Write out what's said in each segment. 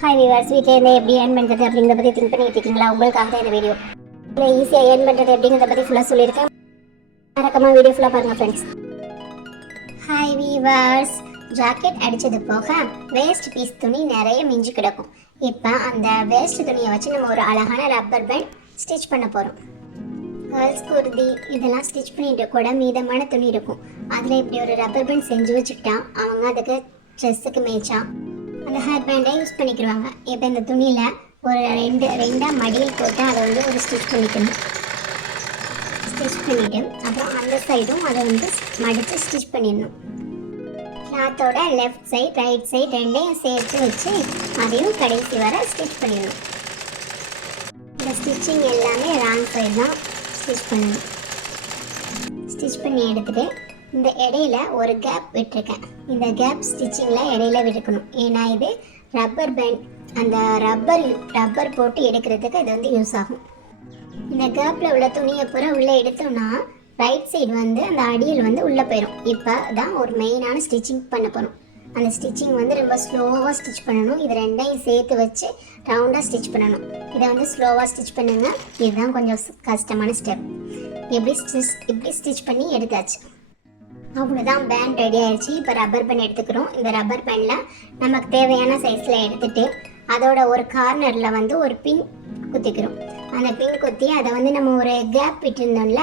Hi viewers வீட்டிலேருந்து எப்படி earn பண்ணுறது அப்படிங்கிறத பற்றி திங்க் பண்ணிட்டு இருக்கீங்களா? உங்களுக்காக தான் இந்த வீடியோ இல்லை ஈஸியாக ஏர்ன் பண்ணுறது அப்படிங்கிறத பற்றி ஃபுல்லாக சொல்லியிருக்கேன். மறக்காம வீடியோ ஃபுல்லாக பாருங்கள் ஃப்ரெண்ட்ஸ் ஹாய் வீவர்ஸ் ஜாக்கெட் அடித்தது போக வேஸ்ட் பீஸ் துணி நிறைய மிஞ்சி கிடக்கும். இப்போ அந்த வேஸ்ட் துணியை வச்சு நம்ம ஒரு அழகான ரப்பர் பேண்ட் ஸ்டிச் பண்ண போகிறோம் கேர்ள்ஸ் குர்தி இதெல்லாம் ஸ்டிச் பண்ணிட்டு கூட மீதமான துணி இருக்கும். அதில் இப்படி ஒரு ரப்பர் பேண்ட் செஞ்சு வச்சுக்கிட்டா அவங்க அதுக்கு ட்ரெஸ்ஸுக்கு மேய்ச்சா அந்த ஹேர் பேண்டை யூஸ் பண்ணிக்கிடுவாங்க இப்போ இந்த துணியில் ஒரு ரெண்டு ரெண்டாக மடியில் போட்டு அதை வந்து ஒரு ஸ்டிச் பண்ணிக்கணும். ஸ்டிச் பண்ணிவிட்டு அப்புறம் அந்த சைடும் அதை வந்து மடித்து ஸ்டிச் பண்ணிடணும். கிளாத்தோட லெஃப்ட் சைட் ரைட் சைட் ரெண்டையும் சேர்த்து வச்சு அதையும் கடைசி வர ஸ்டிச் பண்ணிடணும். இந்த ஸ்டிச்சிங் எல்லாமே ராங் சைடு தான் ஸ்டிச் பண்ணணும். ஸ்டிச் பண்ணி எடுத்துகிட்டு இந்த இடையில ஒரு கேப் விட்டுருக்கேன். இந்த கேப் ஸ்டிச்சிங்கில் இடையில விட்டுக்கணும் ஏன்னா இது ரப்பர் பேண்ட் அந்த ரப்பர் ரப்பர் போட்டு எடுக்கிறதுக்கு இது வந்து யூஸ் ஆகும். இந்த கேப்பில் உள்ள துணியை பூரா உள்ளே எடுத்தோம்னா ரைட் சைடு வந்து அந்த அடியில் வந்து உள்ளே போயிடும் இப்போ தான் ஒரு மெயினான ஸ்டிச்சிங் பண்ண போகிறோம் அந்த ஸ்டிச்சிங் வந்து ரொம்ப ஸ்லோவாக ஸ்டிச் பண்ணணும். இது ரெண்டையும் சேர்த்து வச்சு ரவுண்டாக ஸ்டிச் பண்ணணும். இதை வந்து ஸ்லோவாக ஸ்டிச் பண்ணுங்கள் இதுதான் கொஞ்சம் கஷ்டமான ஸ்டெப் எப்படி ஸ்டிச் இப்படி ஸ்டிச் பண்ணி எடுத்தாச்சு. அவ்வளோதான் பேண்ட் ரெடி ஆயிடுச்சு. இப்போ ரப்பர் பென் எடுத்துக்கிறோம். இந்த ரப்பர் பெனில் நமக்கு தேவையான சைஸில் எடுத்துகிட்டு அதோட ஒரு கார்னரில் வந்து ஒரு பின் குத்திக்கிறோம். அந்த பின் குத்தி அதை வந்து நம்ம ஒரு கேப் விட்டுருந்தோம்ல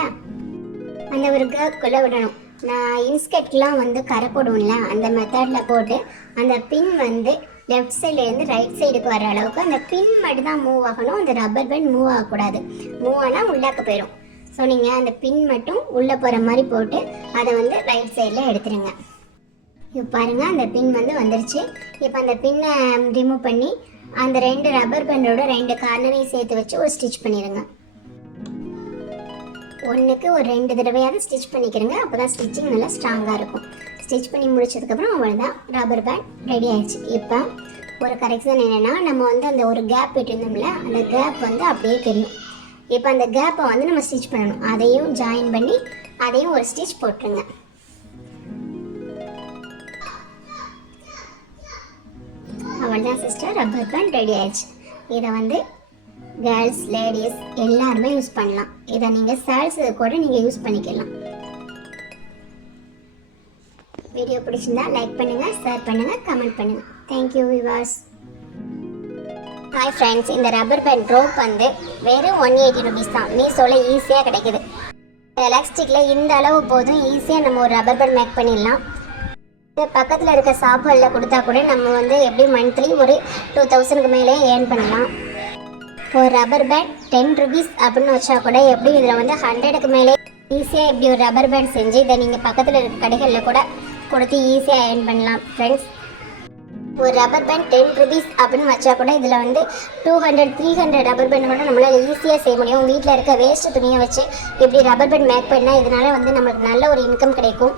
அந்த ஒரு கேப்குள்ளே விடணும். நான் இன்ஸ்கர்ட்லாம் வந்து கரை போடுவோம்ல அந்த மெத்தடில் போட்டு அந்த பின் வந்து லெஃப்ட் சைட்லேருந்து ரைட் சைடுக்கு வர அளவுக்கு அந்த பின் மட்டும் தான் மூவ் ஆகணும். அந்த ரப்பர் பேண்ட் மூவ் ஆகக்கூடாது. மூவ் ஆனால் உள்ளாக்க போயிடும் ஸோ நீங்கள் அந்த பின் மட்டும் உள்ளே போகிற மாதிரி போட்டு அதை வந்து ரைட் சைடில் எடுத்துருங்க. இப்போ பாருங்கள் அந்த பின் வந்து வந்துருச்சு. இப்போ அந்த பின்னை ரிமூவ் பண்ணி அந்த ரெண்டு ரப்பர் பேண்டோட ரெண்டு கார்னரையும் சேர்த்து வச்சு ஒரு ஸ்டிச் பண்ணிடுங்க ஒன்றுக்கு ஒரு ரெண்டு தடவையாவது ஸ்டிச் பண்ணிக்கிறங்க. அப்போ தான் ஸ்டிச்சிங் நல்லா ஸ்ட்ராங்காக இருக்கும். ஸ்டிச் பண்ணி முடிச்சதுக்கப்புறம் அவ்வளோதான் ரப்பர் பேண்ட் ரெடி ஆயிடுச்சு. இப்போ ஒரு கரெக்ஷன் என்னென்னா நம்ம வந்து அந்த ஒரு கேப் விட்டுருந்தோம்ல அந்த கேப் வந்து அப்படியே தெரியும். இப்போ அந்த கேப்பை வந்து நம்ம ஸ்டிச் பண்ணணும். அதையும் ஜாயின் பண்ணி அதையும் ஒரு ஸ்டிச் போட்டுருங்க. அவ்வளோதான் சிஸ்டர் ரப்பர் பேண்ட் ரெடி ஆயிடுச்சு. இதை வந்து கேர்ள்ஸ் லேடிஸ் எல்லாருமே யூஸ் பண்ணலாம். இதை நீங்கள் சேல்ஸ் கூட நீங்கள் யூஸ் பண்ணிக்கலாம். வீடியோ பிடிச்சிருந்தா லைக் பண்ணுங்கள் ஷேர் பண்ணுங்கள் கமெண்ட் பண்ணுங்கள் தேங்க்யூ விவாஸ் ஹாய் ஃப்ரெண்ட்ஸ் இந்த ரப்பர் பேண்ட் ரோப் வந்து வெறும் ஒன் எயிட்டி ருபீஸ் தான். மீஷோவில் ஈஸியாக கிடைக்குது. எலாஸ்டிக்கில் இந்த அளவு போதும் ஈஸியாக நம்ம ஒரு ரப்பர் பேண்ட் மேக் பண்ணிடலாம். இது பக்கத்தில் இருக்க ஷாப்புகளில் கொடுத்தா கூட நம்ம வந்து எப்படி மந்த்லி ஒரு டூ தௌசண்ட்க்கு மேலே ஏர்ன் பண்ணலாம். ஒரு ரப்பர் பேண்ட் டென் ருபீஸ் அப்படின்னு வச்சா கூட எப்படி இதில் வந்து ஹண்ட்ரடுக்கு மேலே ஈஸியாக இப்படி ஒரு ரப்பர் பேண்ட் செஞ்சு இதை நீங்கள் பக்கத்தில் இருக்க கடைகளில் கூட கொடுத்து ஈஸியாக ஏர்ன் பண்ணலாம். ஃப்ரெண்ட்ஸ் ஒரு ரப்பர் பேண்ட் டென் ருபீஸ் அப்படின்னு வச்சா கூட இதில் வந்து two hundred three hundred rubber band கூட நம்மளால் ஈஸியாக செய்ய முடியும். வீட்டில் இருக்க வேஸ்ட் துணியை வச்சு இப்படி ரப்பர் பேண்ட் மேக் பண்ணால் இதனால் வந்து நம்மளுக்கு நல்ல ஒரு இன்கம் கிடைக்கும்.